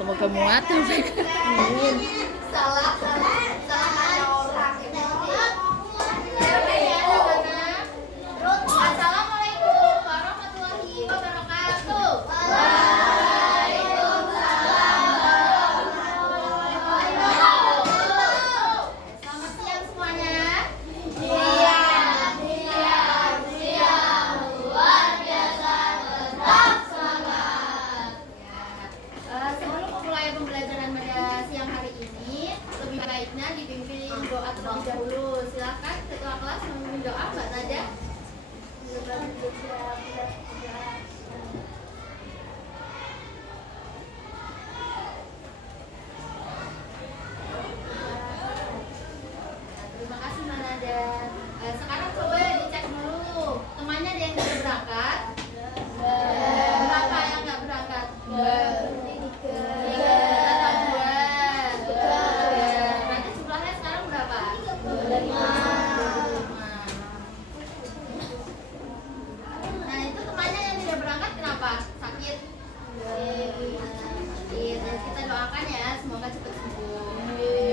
Semoga muat sampai ke Salah hanya orang. Assalamualaikum warahmatullahi wabarakatuh. Waalaikumsalam warahmatullahi wabarakatuh. Selamat siang semuanya. Siang. Luar biasa, tetap semangat. Sebelum memulai pembelajaran pada siang hari ini, lebih baiknya dipimpin doa terlebih dahulu. Silakan ketua kelas memimpin doa, Mbak Nadia. Terima kasih Mbak Nadia. Sekarang coba dicek dulu, temannya ada yang sudah berangkat? Berapa yang nggak berangkat? Tiga, datang dua. Berarti jumlahnya sekarang berapa? 5. Nah itu temannya yang tidak berangkat kenapa? Sakit? Sakit. Dan kita doakan ya semoga cepat sembuh.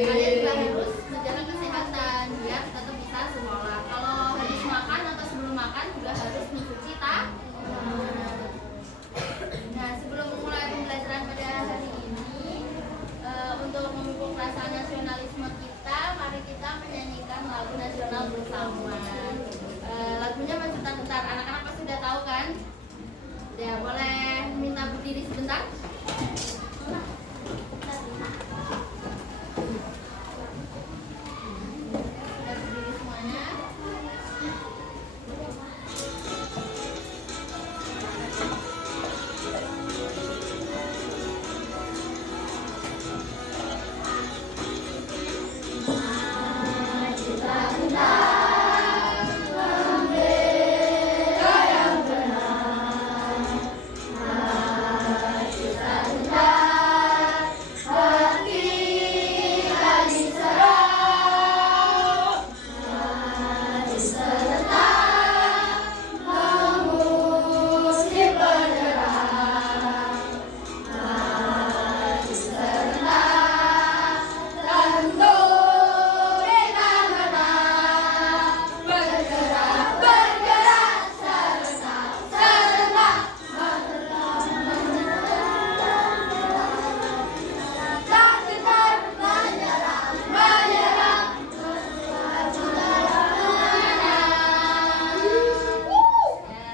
Kalian juga harus menjaga kesehatan biar tetap bisa sekolah. Kalau habis makan atau sebelum makan juga harus mencuci tangan. Nah sebelum memulai pembelajaran pada hari ini, untuk memupuk rasa nasionalisme kita, mari kita menyanyikan lagu nasional bersama. Lagunya mencetar-cetar, anak-anak pasti sudah tahu kan? Ya boleh minta berdiri sebentar. Sudah berdiri semuanya.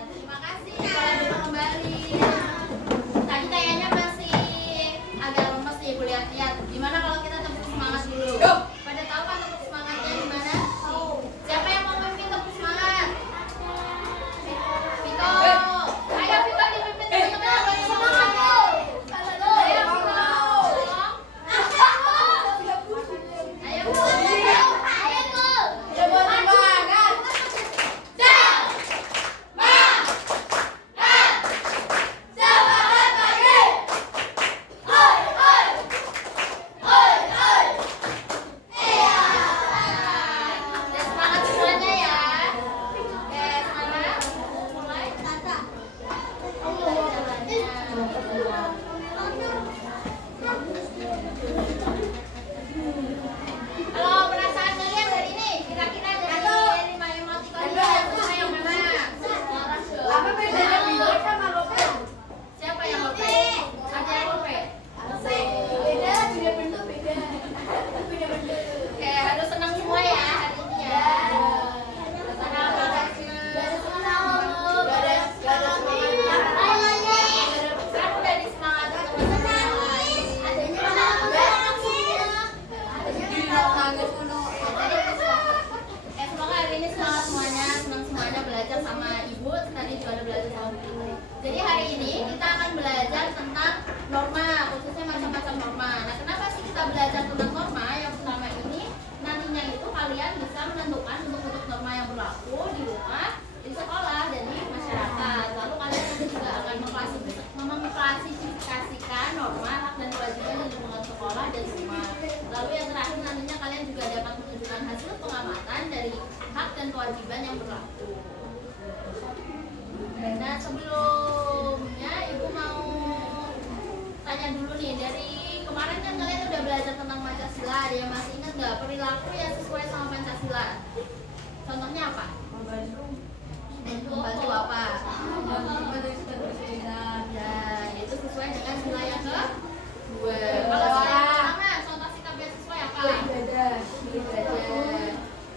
Terima kasih. Boleh duduk kembali. Tadi kayaknya masih agak lemes nih, Bu lihat-lihat. Gimana kalau kita tepuk semangat dulu? Pada tahu kan tepuk semangatnya gimana? Siapa yang mau memimpin tepuk semangat? Vito. Ayo Vito dipimpin teman-teman. Bagi semangat. Ayo Vito. Ayo Bu. Ayo Bu. Dan semangat semuanya ya. Oke, sekarang mulai Kalau perasaan kalian dari ini, kira-kira dari 5 emoticon ini yang suka yang mana? Siapa yang lope? Ada yang lope? Oke, harus senang semua ya hari ini ya. Senang banget. Kan udah disemangatin teman-teman. Semoga hari ini semangat semuanya, senang semuanya belajar sama ibu. Tadi juga ada belajar sama ibu. Jadi hari ini kita akan belajar tentang norma, khususnya macam-macam norma. Nah, kenapa sih kita belajar tentang norma? Yang pertama ini nantinya itu kalian bisa menentukan bentuk-bentuk norma yang berlaku di rumah, di sekolah, dan di masyarakat. Lalu kalian nanti juga akan mengklasifikasikan norma, hak dan kewajiban di lingkungan sekolah dan rumah. Lalu yang terakhir nantinya kalian juga dapat menunjukkan hasil pengamatan dari hak dan kewajiban yang berlaku. Nah sebelumnya ibu mau tanya dulu nih dari kemarin kan kalian udah belajar tentang Pancasila, ada yang masih ingat nggak perilaku yang sesuai sama Pancasila? Contohnya apa? Membantu apa? Ya, itu sesuai dengan sila yang kedua. Kalau sila yang pertama, contoh sikap yang sesuai apa? Ibadah.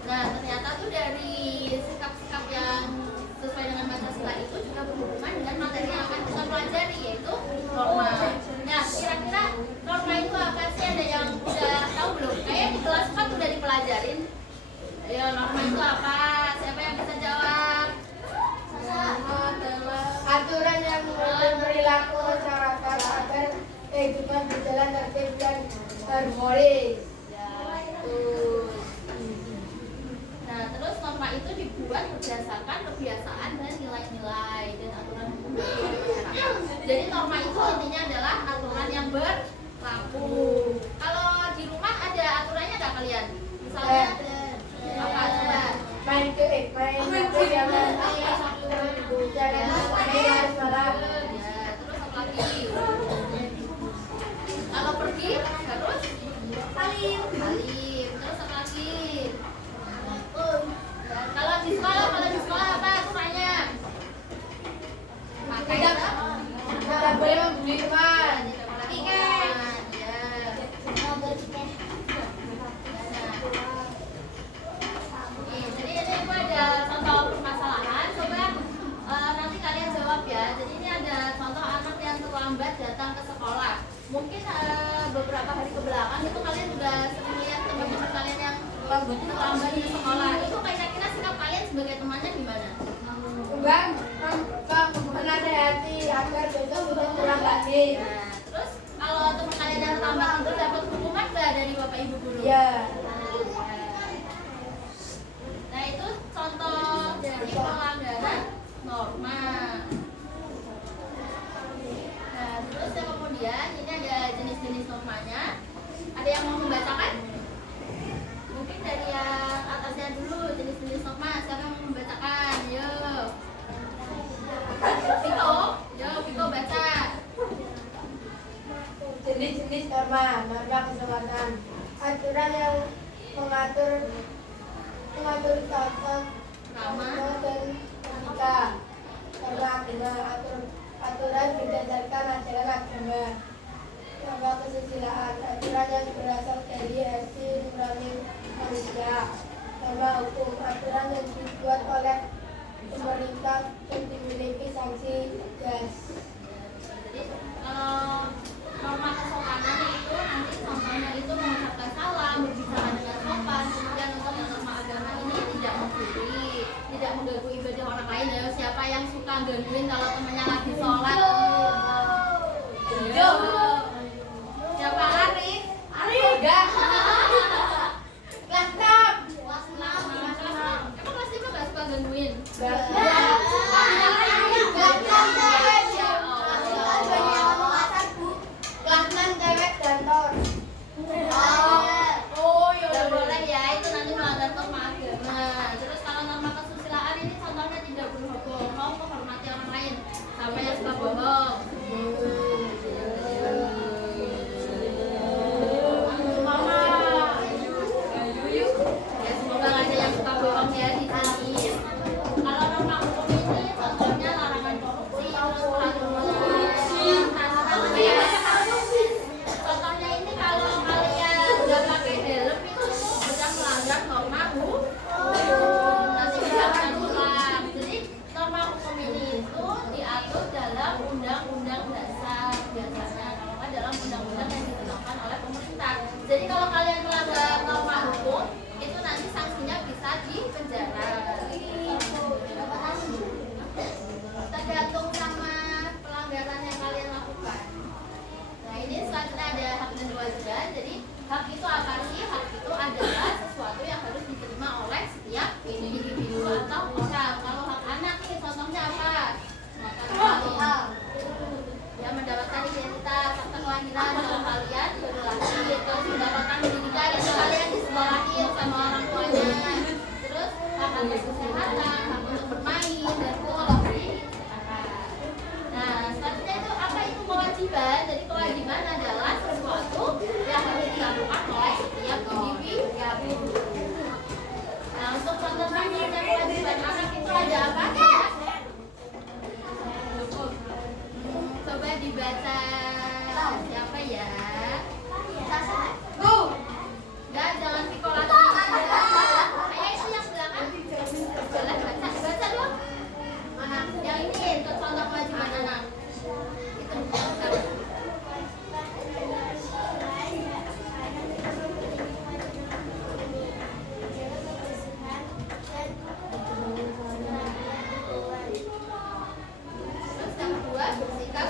Nah, ternyata tuh dari sikap-sikap yang sesuai dengan Pancasila itu juga berhubungan dengan materi yang akan kita pelajari, yaitu norma. Nah, kira-kira norma itu apa sih? Ada yang udah tahu belum? Kayak di kelas 4 udah dipelajarin. Ayo, norma itu apa? Siapa yang bisa jawab? Norma adalah aturan yang mengatur perilaku masyarakat agar kehidupan berjalan tertib dan harmonis. Ya, itu. Nah, terus norma itu dibuat berdasarkan kebiasaan dan nilai-nilai dan aturan hukum dari masyarakat. Jadi norma itu intinya adalah aturan yang berlaku. Kalau di rumah ada aturannya nggak kalian? Misalnya apa coba? Main jangan salah. Ya, terus apa lagi? Kalau pergi harus salim. Terus apa lagi? Ya, kalau di sekolah apa aturannya? Tidak boleh membuli teman. Jadi ini aku ada contoh permasalahan. Coba nanti kalian jawab ya. Jadi ini ada contoh anak yang terlambat datang ke sekolah. Mungkin beberapa hari kebelakang itu kalian juga sering lihat teman-teman kalian yang terlambat ke sekolah. Itu kira-kira sikap kalian sebagai temannya gimana? Bang, menasehati agar besok tidak pulang lagi. Nah, terus kalau teman kalian yang terlambat itu dapat hukuman nggak dari bapak ibu guru? Ya. Nah, itu contoh dari pelanggaran norma. Nah, terus yang kemudian ini ada jenis-jenis normanya. Ada yang mau membacakan? Mungkin dari yang atasnya dulu, jenis-jenis norma. Siapa yang mau membacakan? Yuk. Viko baca. Jenis-jenis norma kesehatan. Aturan yang mengatur tata Krama. dan etika. Norma agama, aturan berdasarkan ajaran agama. Norma kesusilaan, aturan yang berasal dari hasil nurani manusia. Norma hukum, aturan yang dibuat oleh pemerintah dan dimiliki sanksi tegas. Jadi kalau norma kesopanan itu nanti contohnya itu mengucapkan salam, berbicara dengan sopan. Kemudian untuk yang norma agama ini tidak mencuri, tidak mengganggu ibadah orang lain. Ya, siapa yang suka gangguin kalau temannya lagi sholat? Yo. Siapa Arif? Udah. Kelas 6. Kelas 6. Emang kelas 5 gak suka gangguin? Kelas 6 cewek kantor. Gak boleh ya, itu nanti melanggar norma agama. Terus kalau norma kesusilaan ini contohnya tidak berbohong, menghormati orang lain. Sama yang suka bohong. Ya, semoga gak ada yang suka bohong ya di sini. Kalau norma hukum ini contohnya larangan korupsi, terus contohnya ini kalau kalian nggak pakai helm itu sudah melanggar norma hukum. Nanti bisa kena pulang. Jadi norma hukum ini itu diatur dalam undang-undang dasar biasanya, kalau nggak dalam undang-undang yang ditetapkan oleh pemerintah. Jadi kalau kalian melanggar norma hukum itu nanti sanksinya bisa dipenjara. Tergantung sama pelanggaran yang kalian lakukan. Nah, ini selanjutnya ada hak dan kewajiban. Jadi hak itu apa sih? Hak itu adalah sesuatu yang harus diterima oleh setiap individu atau orang. Kalau hak anak nih contohnya apa? Ya, mendapatkan identitas, akta kelahiran kalau kalian baru lahir, terus mendapatkan pendidikan kalau kalian disekolahin sama orang tuanya. Terus hak atas kesehatan, hak untuk bermain dan sekolah. Nah, selanjutnya itu apa itu kewajiban? Jadi kewajiban adalah sesuatu ya. Go. Enggak, jangan pikul lagi. Ayo itu yang belakang. Boleh baca dong. Mana? Yang ini untuk contoh kewajiban anak. Itu. Terus yang kedua, bersihkan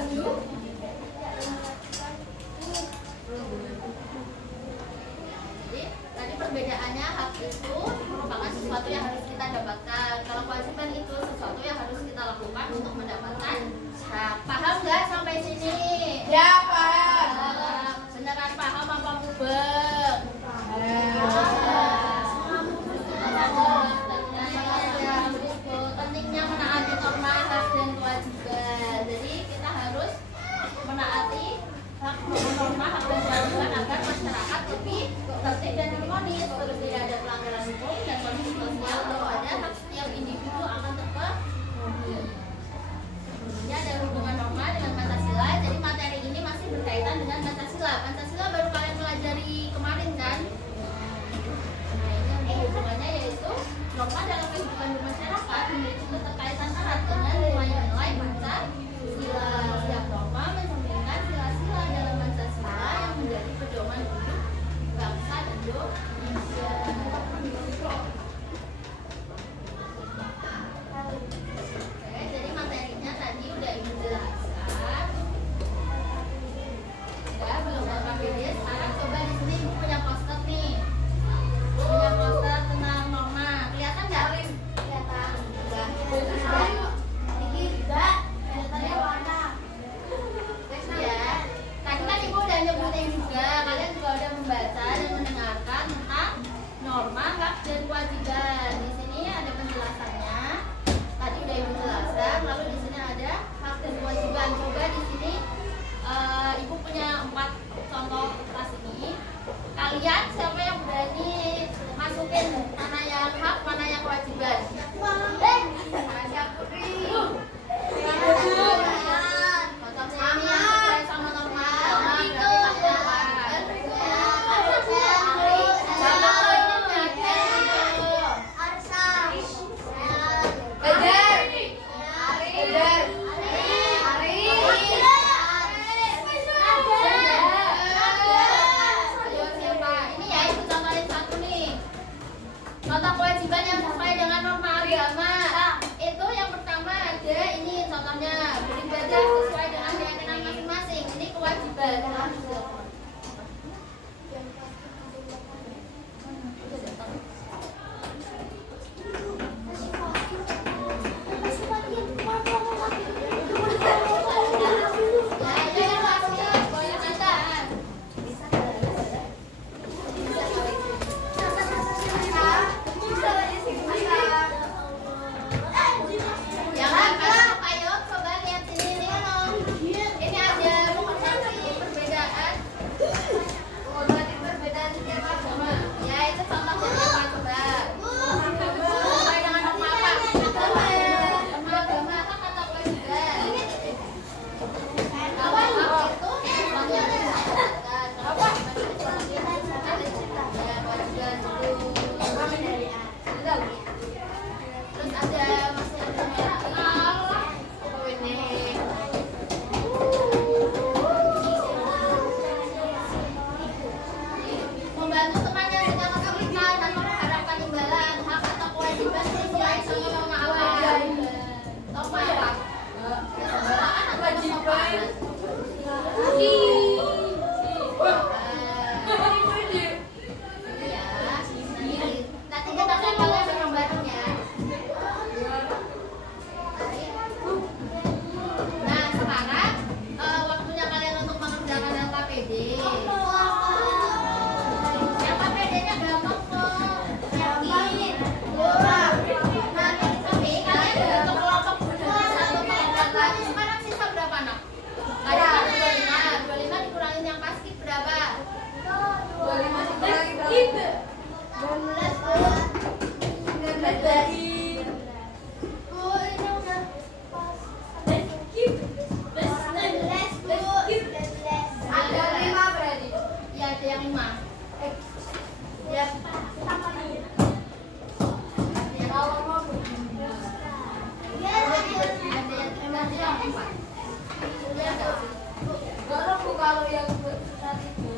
kalau yang berat itu.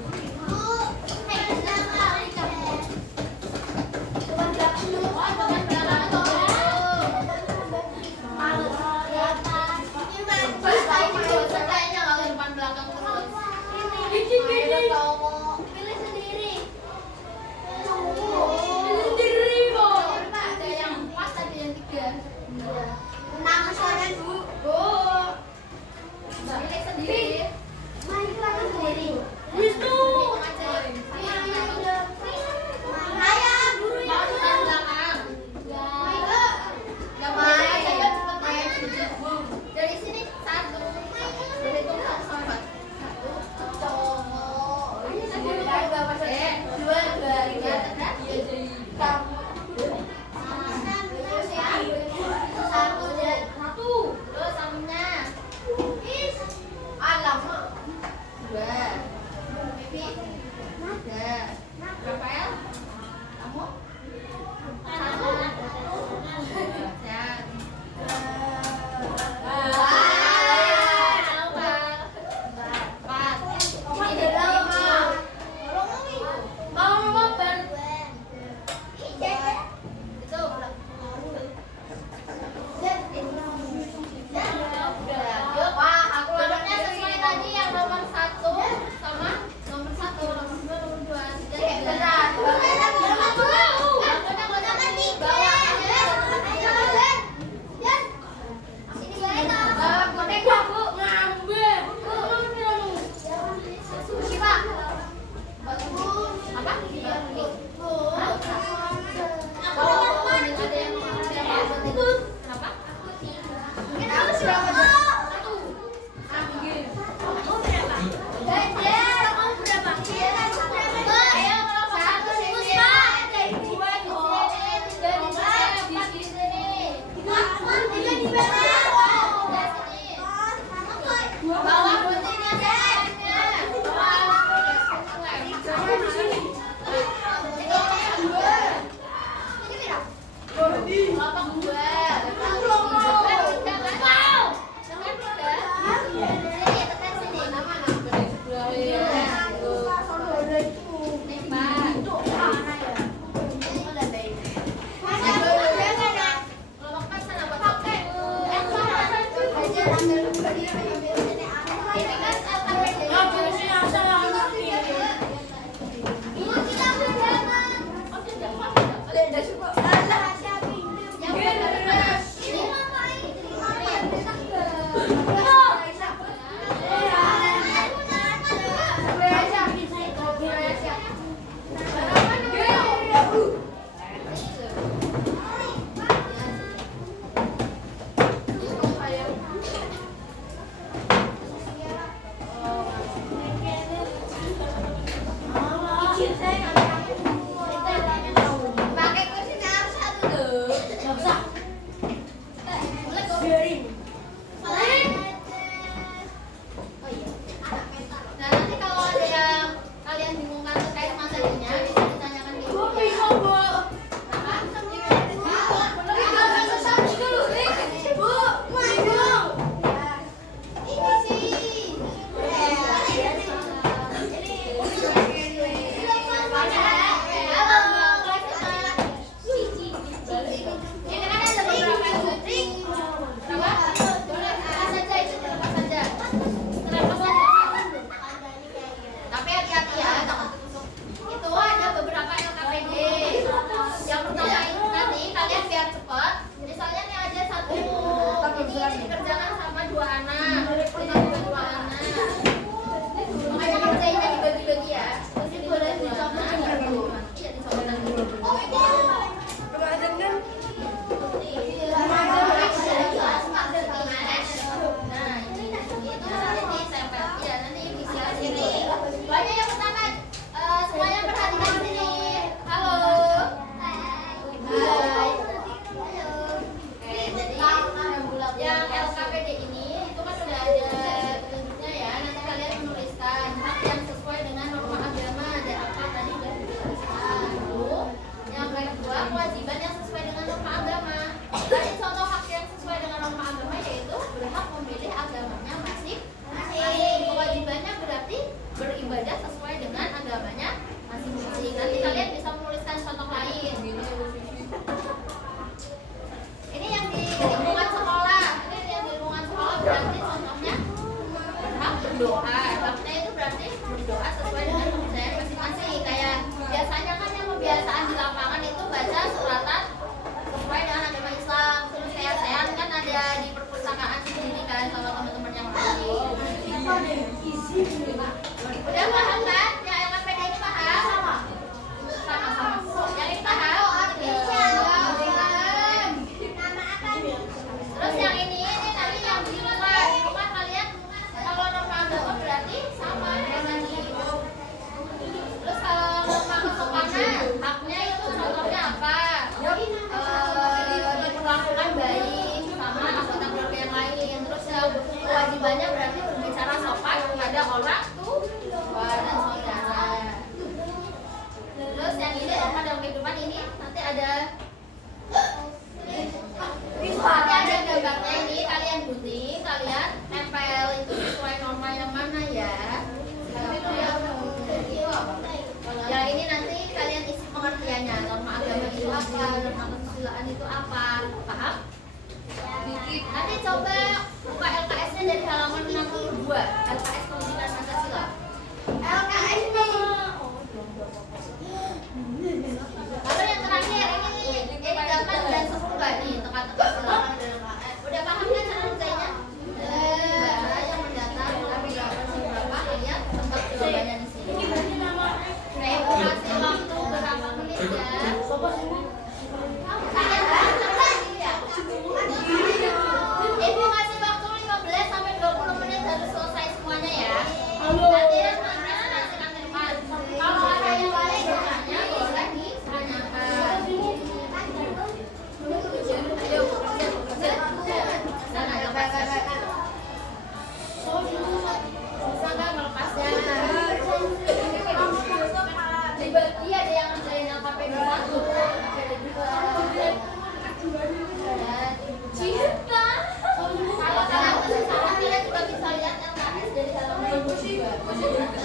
Depan belakang dulu. Depan belakang atau kayaknya kalau depan belakang terus. Pilih sendiri. Ada yang 4, ada yang 3. Nama suara Bu. Pilih sendiri. Sendiri. Hitung aja. Ayah, guru Mau depan belakang. Gak boleh aja ya cepet. Dari sini 1. Berhitung 1 sampai 4. 1.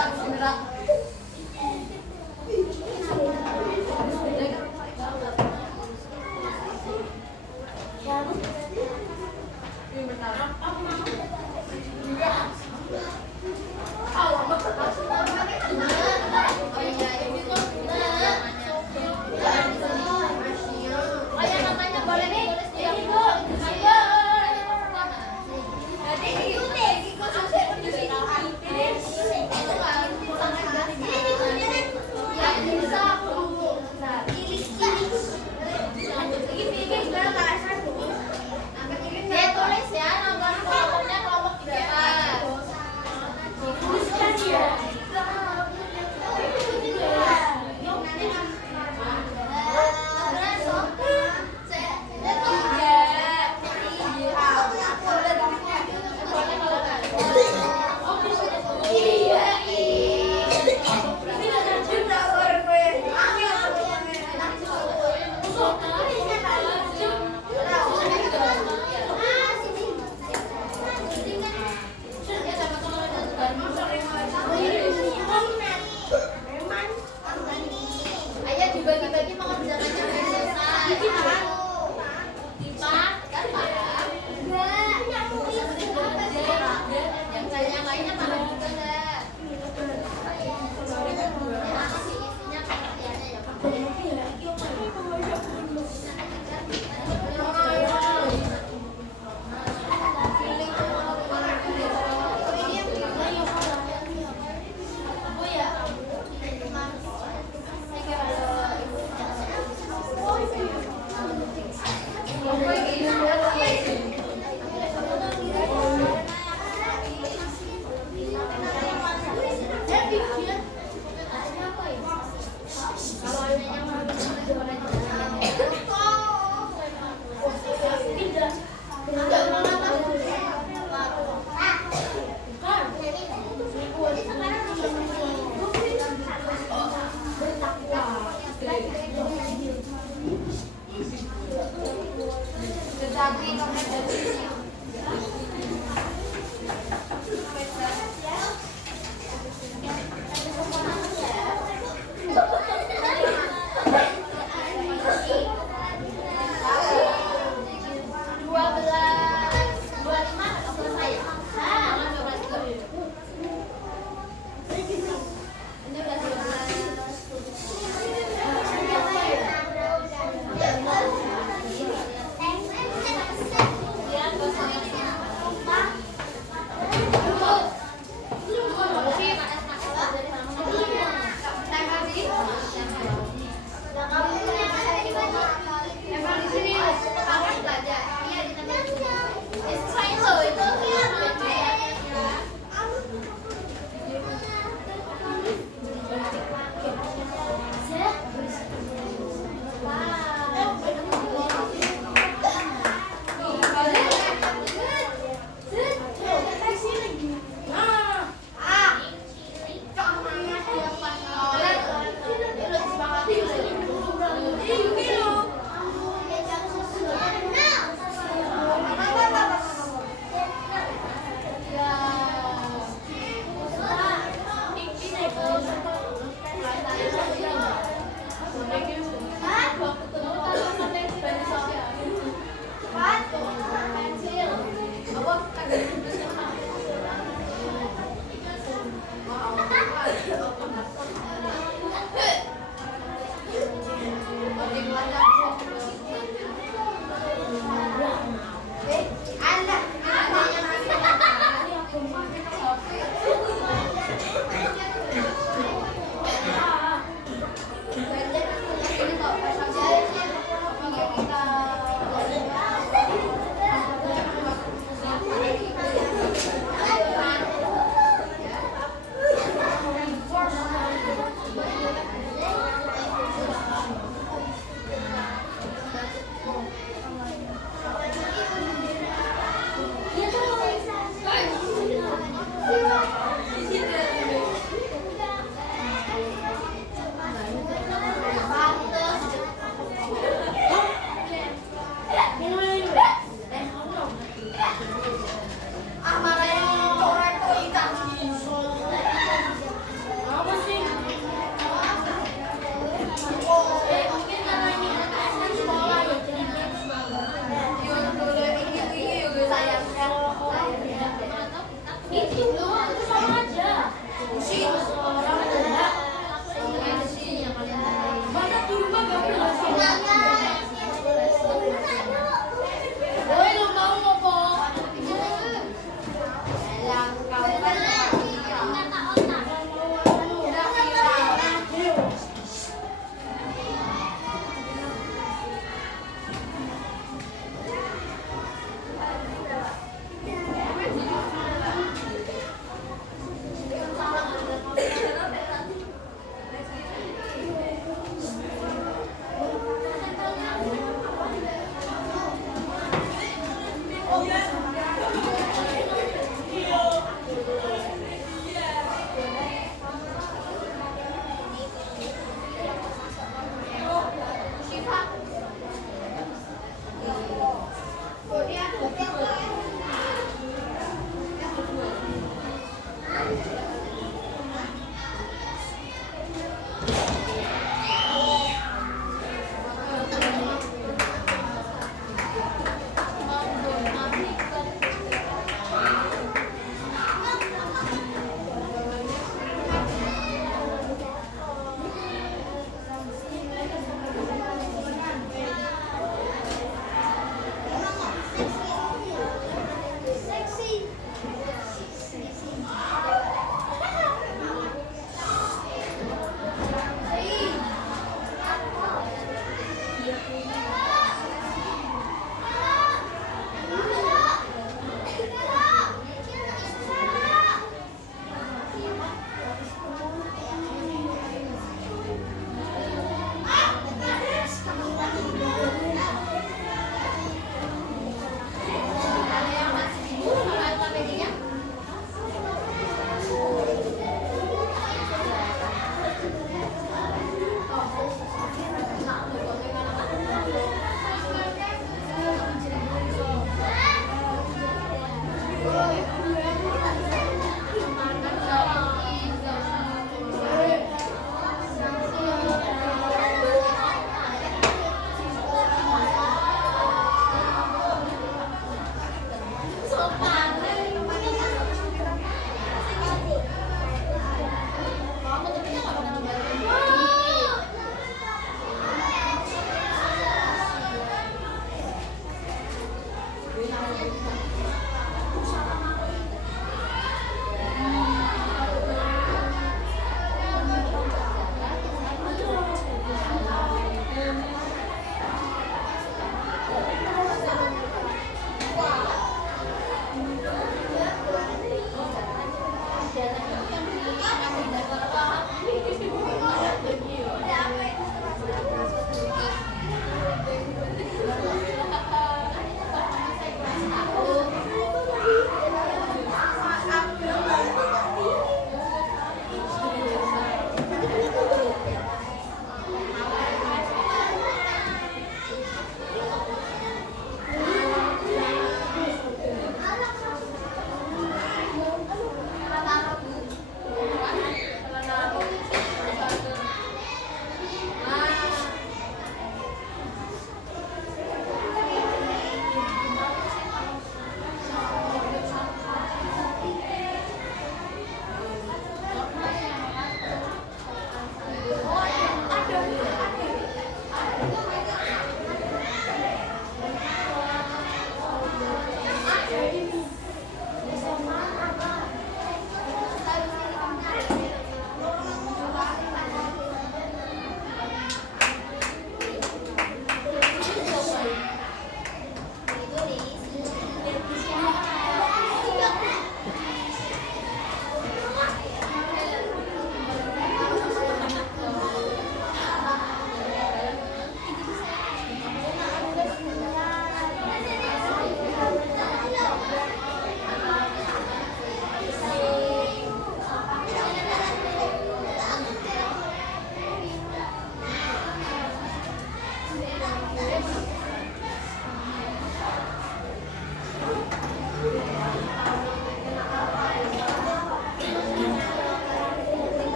harus gerak